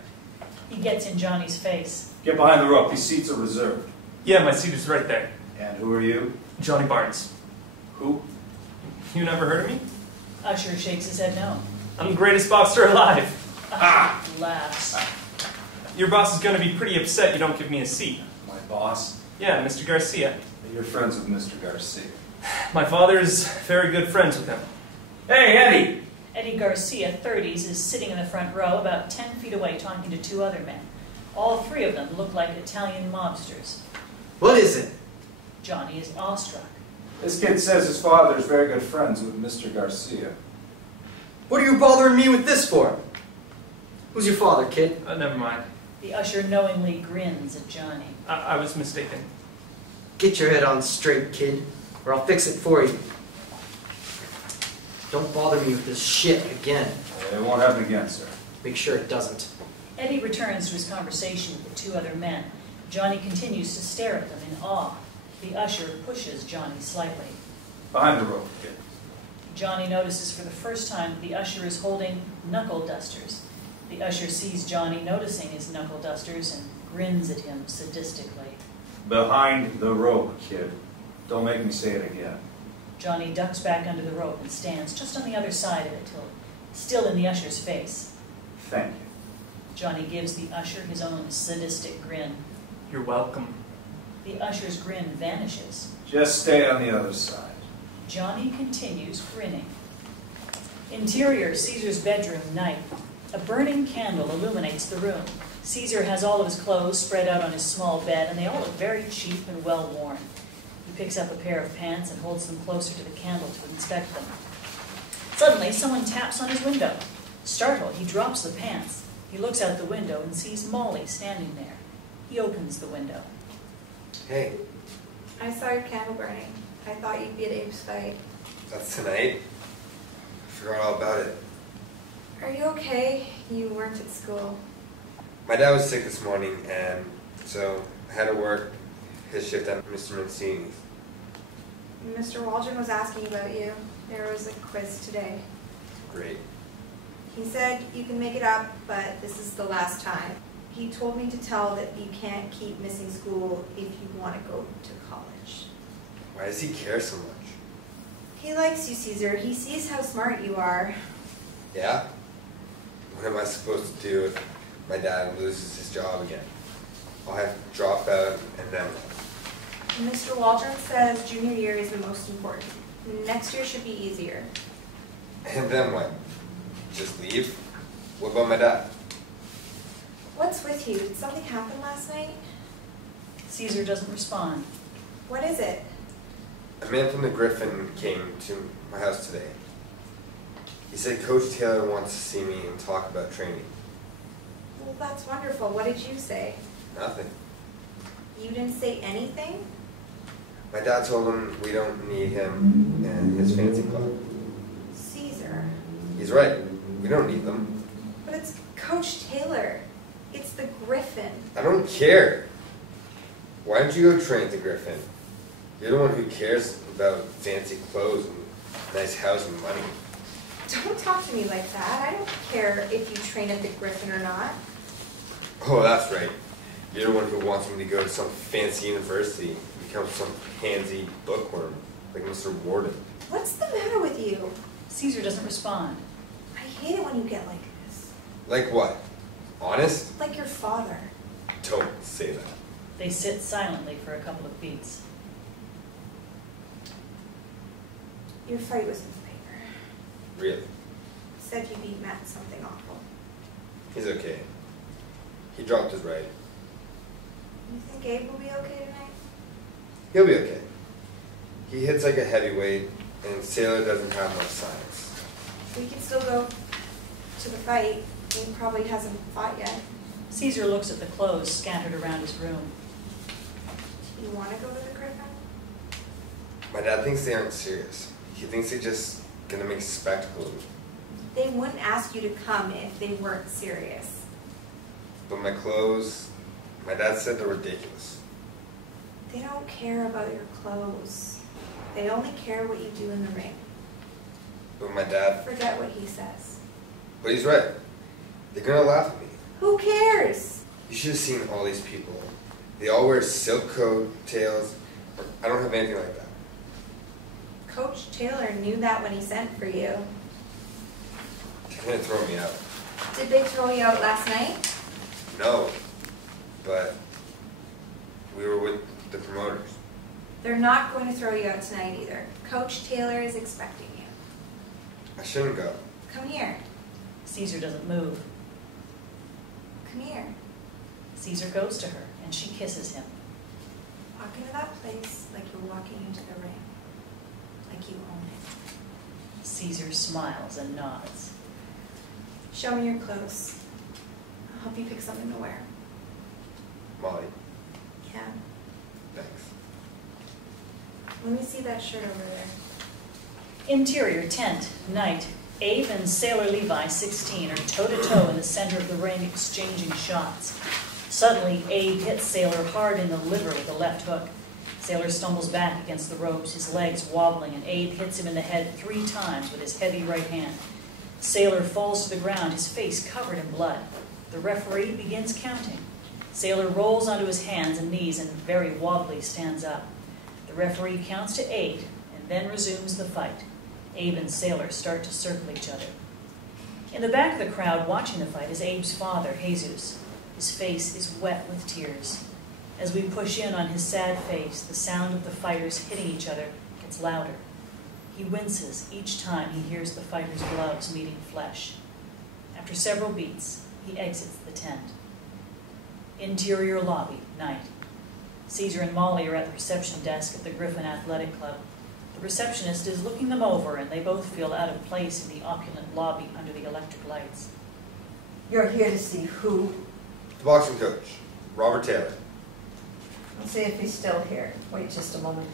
He gets in Johnny's face. Get behind the rope. These seats are reserved. Yeah, my seat is right there. And who are you? Johnny Barnes. Who? You never heard of me? Usher shakes his head no. I'm the greatest boxer alive. Usher laughs. Your boss is going to be pretty upset you don't give me a seat. My boss? Yeah, Mr. Garcia. You're friends with Mr. Garcia. My father is very good friends with him. Hey, Eddie! Eddie Garcia, 30s, is sitting in the front row about 10 feet away talking to two other men. All three of them look like Italian mobsters. What is it? Johnny is awestruck. This kid says his father is very good friends with Mr. Garcia. What are you bothering me with this for? Who's your father, kid? Never mind. The usher knowingly grins at Johnny. I was mistaken. Get your head on straight, kid, or I'll fix it for you. Don't bother me with this shit again. It won't happen again, sir. Make sure it doesn't. Eddie returns to his conversation with the two other men. Johnny continues to stare at them in awe. The usher pushes Johnny slightly. Behind the rope, kid. Johnny notices for the first time that the usher is holding knuckle dusters. The usher sees Johnny noticing his knuckle dusters and grins at him sadistically. Behind the rope, kid. Don't make me say it again. Johnny ducks back under the rope and stands just on the other side of it, still in the usher's face. Thank you. Johnny gives the usher his own sadistic grin. You're welcome. The usher's grin vanishes. Just stay on the other side. Johnny continues grinning. Interior, Caesar's bedroom, night. A burning candle illuminates the room. Caesar has all of his clothes spread out on his small bed, and they all look very cheap and well worn. He picks up a pair of pants and holds them closer to the candle to inspect them. Suddenly, someone taps on his window. Startled, he drops the pants. He looks out the window and sees Molly standing there. He opens the window. Hey, I saw your candle burning. I thought you'd be at Abe's fight. that's tonight? I forgot all about it. Are you okay? You weren't at school. My dad was sick this morning, and so I had to work his shift at Mr. Mancini's. Mr. Waldron was asking about you. There was a quiz today. Great. He said you can make it up, but this is the last time. He told me to tell that you can't keep missing school if you want to go to college. Why does he care so much? He likes you, Caesar. He sees how smart you are. Yeah? What am I supposed to do if my dad loses his job again? I'll have to drop out and then what? Mr. Waldron says junior year is the most important. Next year should be easier. And then what? Just leave? What about my dad? What's with you? Did something happen last night? Caesar doesn't respond. What is it? A man from the Griffin came to my house today. He said Coach Taylor wants to see me and talk about training. Well, that's wonderful. What did you say? Nothing. You didn't say anything? My dad told him we don't need him in his fancy club. Caesar. He's right. We don't need them. But it's Coach Taylor. It's the Griffin. I don't care. Why don't you go train at the Griffin? You're the one who cares about fancy clothes and nice house and money. Don't talk to me like that. I don't care if you train at the Griffin or not. Oh, that's right. You're the one who wants me to go to some fancy university and become some pansy bookworm like Mr. Warden. What's the matter with you? Caesar doesn't respond. I hate it when you get like this. Like what? Honest? Like your father. Don't say that. They sit silently for a couple of beats. Your fight was in the paper. Really? Said you beat Matt something awful. He's okay. He dropped his right. You think Abe will be okay tonight? He'll be okay. He hits like a heavyweight, and Sailor doesn't have much science. We can still go to the fight. He probably hasn't fought yet. Caesar looks at the clothes scattered around his room. Do you want to go to the Griffin? My dad thinks they aren't serious. He thinks they're just gonna make a spectacle of me. They wouldn't ask you to come if they weren't serious. But my clothes, my dad said they're ridiculous. They don't care about your clothes. They only care what you do in the ring. But my dad, Forget what he says. but he's right. They're gonna laugh at me. Who cares? You should have seen all these people. They all wear silk coat, tails. I don't have anything like that. Coach Taylor knew that when he sent for you. They're going to throw me out. Did they throw you out last night? No, but we were with the promoters. They're not going to throw you out tonight either. Coach Taylor is expecting you. I shouldn't go. Come here. Caesar doesn't move. Come here. Caesar goes to her, and she kisses him. Walk into that place like you're walking into the ring. Like you own it. Caesar smiles and nods. Show me your clothes. I'll help you pick something to wear. Molly, Yeah. thanks. Let me see that shirt over there. Interior tent, night. Abe and Sailor Levi, 16, are toe-to-toe in the center of the ring exchanging shots. Suddenly, Abe hits Sailor hard in the liver with a left hook. Sailor stumbles back against the ropes, his legs wobbling, and Abe hits him in the head 3 times with his heavy right hand. Sailor falls to the ground, his face covered in blood. The referee begins counting. Sailor rolls onto his hands and knees and very wobbly stands up. The referee counts to 8 and then resumes the fight. Abe and Sailor start to circle each other. In the back of the crowd watching the fight is Abe's father, Jesus. His face is wet with tears. As we push in on his sad face, the sound of the fighters hitting each other gets louder. He winces each time he hears the fighters' gloves meeting flesh. After several beats, he exits the tent. Interior lobby, night. Caesar and Molly are at the reception desk at the Griffin Athletic Club. The receptionist is looking them over, and they both feel out of place in the opulent lobby under the electric lights. You're here to see who? The boxing coach, Robert Taylor. Let's see if he's still here. Wait just a moment.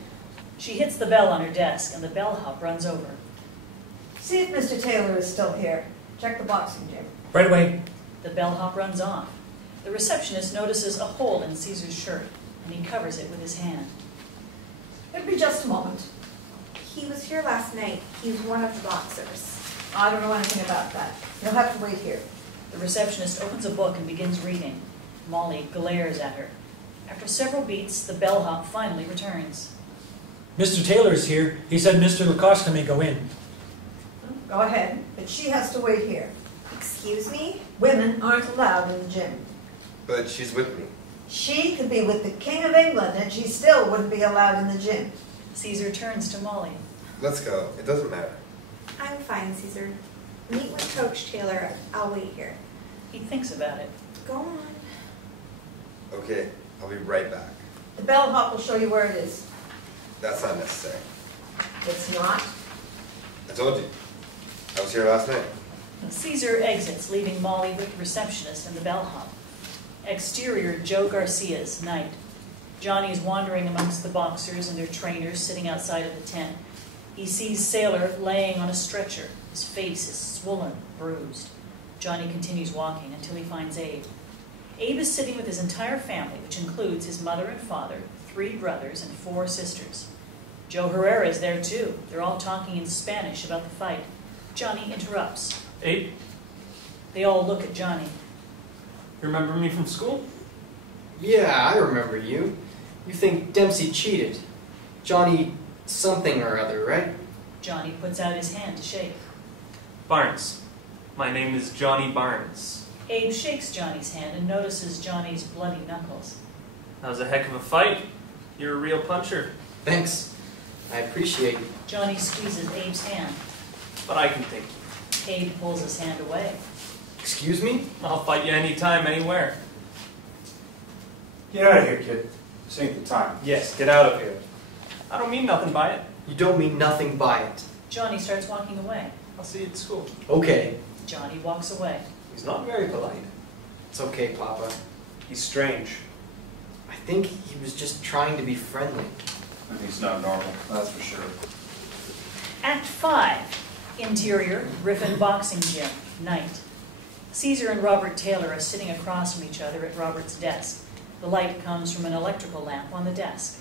She hits the bell on her desk, and the bellhop runs over. See if Mr. Taylor is still here. Check the boxing gym. Right away. The bellhop runs off. The receptionist notices a hole in Caesar's shirt, and he covers it with his hand. It'll be just a moment. He was here last night. He's one of the boxers. I don't know anything about that. You'll have to wait here. The receptionist opens a book and begins reading. Molly glares at her. After several beats, the bellhop finally returns. Mr. Taylor's here. He said Mr. Lacoste may go in. Go ahead, but she has to wait here. Excuse me? Women aren't allowed in the gym. But she's with me. She could be with the King of England, and she still wouldn't be allowed in the gym. Caesar turns to Molly. Let's go. It doesn't matter. I'm fine, Caesar. Meet with Coach Taylor. I'll wait here. He thinks about it. Go on. Okay, I'll be right back. The bellhop will show you where it is. That's not necessary. It's not. I told you. I was here last night. Caesar exits, leaving Molly with the receptionist and the bellhop. Exterior Joe Garcia's, night. Johnny is wandering amongst the boxers and their trainers sitting outside of the tent. He sees Sailor laying on a stretcher. His face is swollen, bruised. Johnny continues walking until he finds Abe. Abe is sitting with his entire family, which includes his mother and father, 3 brothers, and 4 sisters. Joe Herrera is there too. They're all talking in Spanish about the fight. Johnny interrupts. Abe, They all look at Johnny. you remember me from school? Yeah, I remember you. You think Dempsey cheated. Johnny something or other, right? Johnny puts out his hand to shake. Barnes. My name is Johnny Barnes. Abe shakes Johnny's hand and notices Johnny's bloody knuckles. That was a heck of a fight. You're a real puncher. Thanks. I appreciate it. Johnny squeezes Abe's hand. But I can take you. Abe pulls his hand away. Excuse me? I'll fight you anytime, anywhere. Get out of here, kid. This ain't the time. Yes, get out of here. I don't mean nothing by it. You don't mean nothing by it. Johnny starts walking away. I'll see you at school. Okay. Johnny walks away. He's not very polite. It's okay, Papa. He's strange. I think he was just trying to be friendly. And he's not normal, that's for sure. Act 5. Interior, Griffin Boxing Gym, night. Caesar and Robert Taylor are sitting across from each other at Robert's desk. The light comes from an electrical lamp on the desk.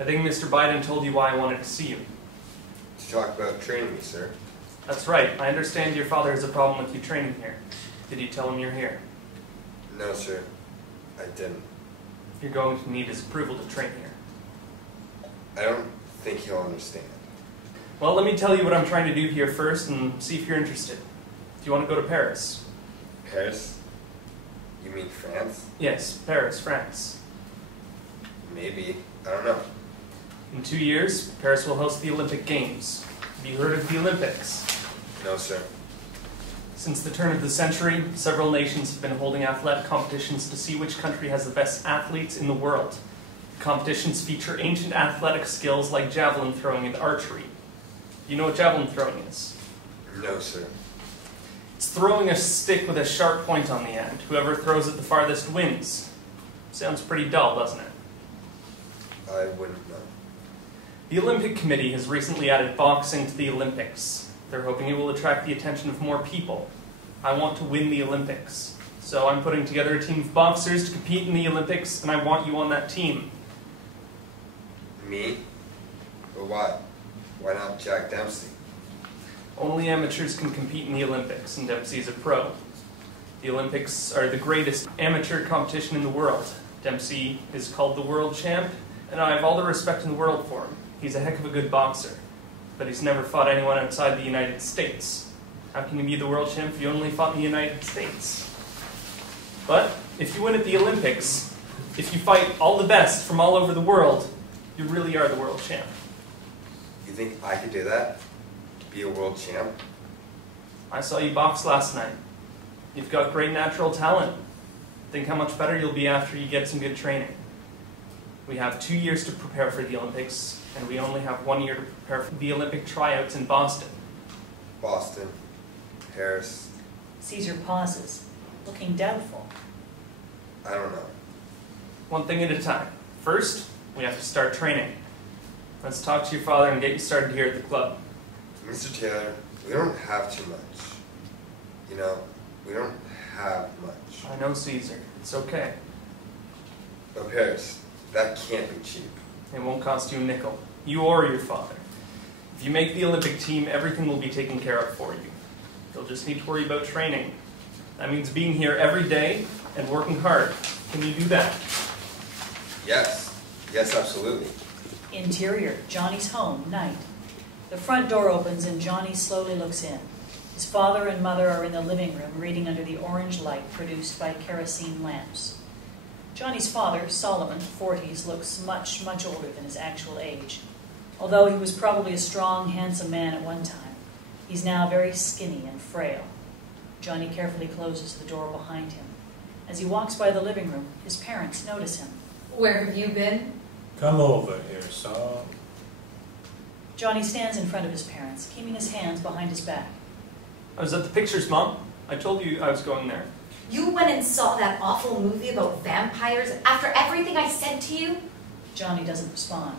I think Mr. Biden told you why I wanted to see you. To talk about training me, sir. That's right. I understand your father has a problem with you training here. Did you tell him you're here? No, sir. I didn't. You're going to need his approval to train here. I don't think he'll understand. Well, let me tell you what I'm trying to do here first and see if you're interested. Do you want to go to Paris? Paris? You mean France? Yes, Paris, France. Maybe. I don't know. In 2 years, Paris will host the Olympic Games. Have you heard of the Olympics? No, sir. Since the turn of the century, several nations have been holding athletic competitions to see which country has the best athletes in the world. The competitions feature ancient athletic skills like javelin throwing and archery. You know what javelin throwing is? No, sir. It's throwing a stick with a sharp point on the end. Whoever throws it the farthest wins. Sounds pretty dull, doesn't it? I wouldn't know. The Olympic Committee has recently added boxing to the Olympics. They're hoping it will attract the attention of more people. I want to win the Olympics. So I'm putting together a team of boxers to compete in the Olympics, and I want you on that team. Me? But why? Why not Jack Dempsey? Only amateurs can compete in the Olympics, and Dempsey is a pro. The Olympics are the greatest amateur competition in the world. Dempsey is called the world champ, and I have all the respect in the world for him. He's a heck of a good boxer, but he's never fought anyone outside the United States. How can you be the world champ if you only fought in the United States? But if you win at the Olympics, if you fight all the best from all over the world, you really are the world champ. You think I could do that? Be a world champ? I saw you box last night. You've got great natural talent. Think how much better you'll be after you get some good training. We have 2 years to prepare for the Olympics, and we only have 1 year to prepare for the Olympic tryouts in Boston. Boston. Paris. Caesar pauses, looking doubtful. I don't know. One thing at a time. First, we have to start training. Let's talk to your father and get you started here at the club. Mr. Taylor, we don't have too much. You know, we don't have much. I know, Caesar. It's okay. But Paris, that can't be cheap. It won't cost you a nickel. You or your father. If you make the Olympic team, everything will be taken care of for you. You'll just need to worry about training. That means being here every day and working hard. Can you do that? Yes. Yes, absolutely. Interior, Johnny's home, night. The front door opens and Johnny slowly looks in. His father and mother are in the living room reading under the orange light produced by kerosene lamps. Johnny's father, Solomon, 40s, looks much, much older than his actual age. Although he was probably a strong, handsome man at one time, he's now very skinny and frail. Johnny carefully closes the door behind him. As he walks by the living room, his parents notice him. Where have you been? Come over here, Saul. Johnny stands in front of his parents, keeping his hands behind his back. I was at the pictures, Mom. I told you I was going there. You went and saw that awful movie about vampires after everything I said to you? Johnny doesn't respond.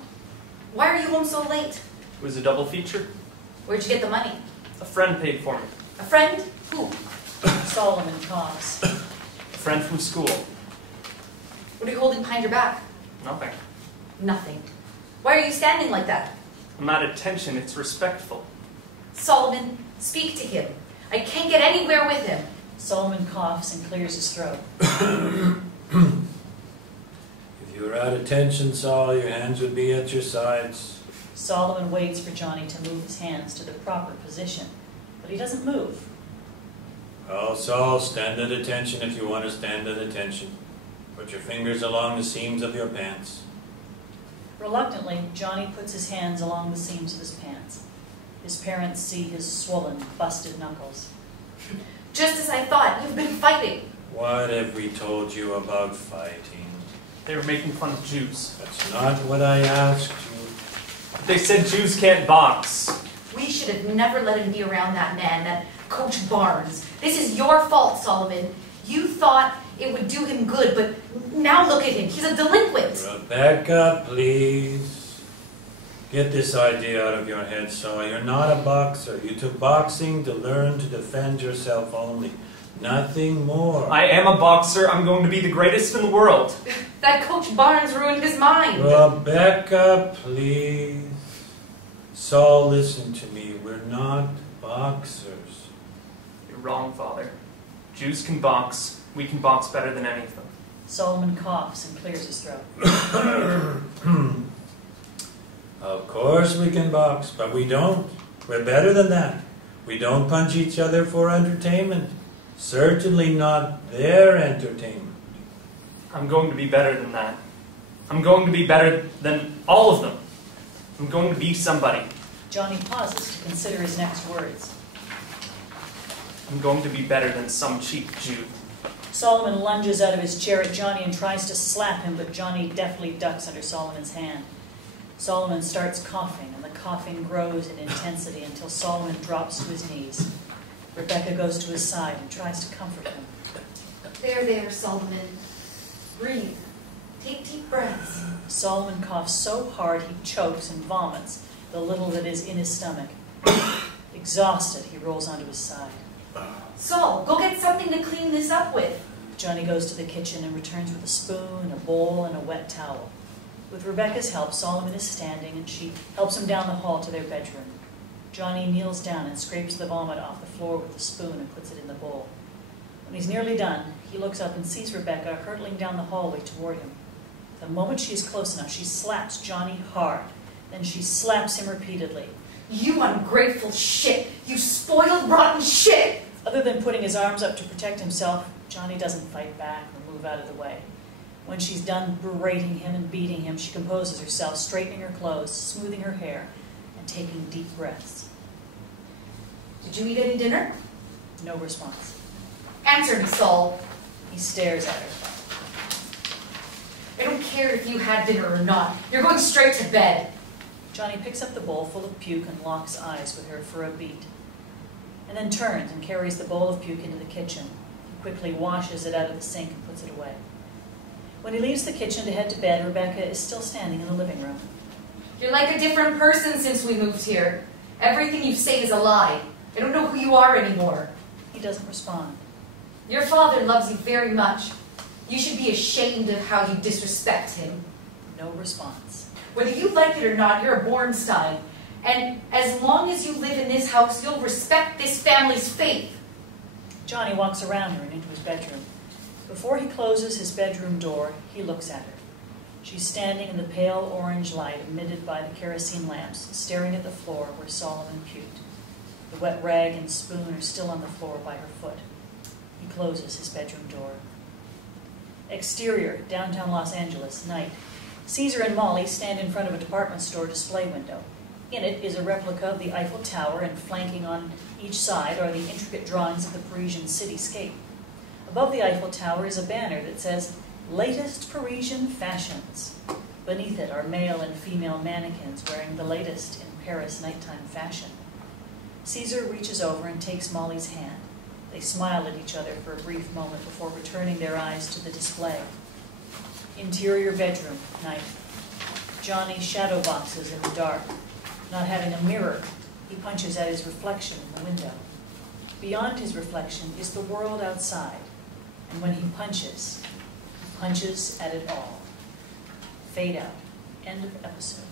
Why are you home so late? It was a double feature. Where'd you get the money? A friend paid for me. A friend? Who? Solomon coughs. A friend from school. What are you holding behind your back? Nothing. Nothing. Why are you standing like that? I'm at attention. It's respectful. Solomon, speak to him. I can't get anywhere with him. Solomon coughs and clears his throat. If you were at attention, Saul, your hands would be at your sides. Solomon waits for Johnny to move his hands to the proper position, but he doesn't move. Well, Saul, stand at attention if you want to stand at attention. Put your fingers along the seams of your pants. Reluctantly, Johnny puts his hands along the seams of his pants. His parents see his swollen, busted knuckles. Just as I thought, you've been fighting. What have we told you about fighting? They were making fun of Jews. That's not what I asked you. They said Jews can't box. We should have never let him be around that man, that Coach Barnes. This is your fault, Solomon. You thought it would do him good, but now look at him. He's a delinquent. Rebecca, please. Get this idea out of your head, Saul. You're not a boxer. You took boxing to learn to defend yourself only. Nothing more. I am a boxer. I'm going to be the greatest in the world. That Coach Barnes ruined his mind. Rebecca, please. Saul, listen to me. We're not boxers. You're wrong, Father. Jews can box. We can box better than any of them. Solomon coughs and clears his throat. Of course we can box, but we don't. We're better than that. We don't punch each other for entertainment. Certainly not their entertainment. I'm going to be better than that. I'm going to be better than all of them. I'm going to be somebody. Johnny pauses to consider his next words. I'm going to be better than some cheap Jew. Solomon lunges out of his chair at Johnny and tries to slap him, but Johnny deftly ducks under Solomon's hand. Solomon starts coughing, and the coughing grows in intensity until Solomon drops to his knees. Rebecca goes to his side and tries to comfort him. There, Solomon. Breathe. Take deep breaths. Solomon coughs so hard he chokes and vomits the little that is in his stomach. Exhausted, he rolls onto his side. Sol, go get something to clean this up with. Johnny goes to the kitchen and returns with a spoon, a bowl, and a wet towel. With Rebecca's help, Solomon is standing, and she helps him down the hall to their bedroom. Johnny kneels down and scrapes the vomit off the floor with a spoon and puts it in the bowl. When he's nearly done, he looks up and sees Rebecca hurtling down the hallway toward him. The moment she is close enough, she slaps Johnny hard. Then she slaps him repeatedly. You ungrateful shit! You spoiled, rotten shit! Other than putting his arms up to protect himself, Johnny doesn't fight back or move out of the way. When she's done berating him and beating him, she composes herself, straightening her clothes, smoothing her hair, and taking deep breaths. Did you eat any dinner? No response. Answer me, Sol. He stares at her. I don't care if you had dinner or not. You're going straight to bed. Johnny picks up the bowl full of puke and locks eyes with her for a beat, and then turns and carries the bowl of puke into the kitchen. He quickly washes it out of the sink and puts it away. When he leaves the kitchen to head to bed, Rebecca is still standing in the living room. You're like a different person since we moved here. Everything you say is a lie. I don't know who you are anymore. He doesn't respond. Your father loves you very much. You should be ashamed of how you disrespect him. No response. Whether you like it or not, you're a Bornstein. And as long as you live in this house, you'll respect this family's faith. Johnny walks around her and into his bedroom. Before he closes his bedroom door, he looks at her. She's standing in the pale orange light emitted by the kerosene lamps, staring at the floor where Solomon puked. The wet rag and spoon are still on the floor by her foot. He closes his bedroom door. Exterior, downtown Los Angeles, night. Caesar and Molly stand in front of a department store display window. In it is a replica of the Eiffel Tower, and flanking on each side are the intricate drawings of the Parisian cityscape. Above the Eiffel Tower is a banner that says, "Latest Parisian Fashions." Beneath it are male and female mannequins wearing the latest in Paris nighttime fashion. Caesar reaches over and takes Molly's hand. They smile at each other for a brief moment before returning their eyes to the display. Interior bedroom, night. Johnny shadow boxes in the dark. Not having a mirror, he punches at his reflection in the window. Beyond his reflection is the world outside, and when he punches at it all. Fade out. End of episode.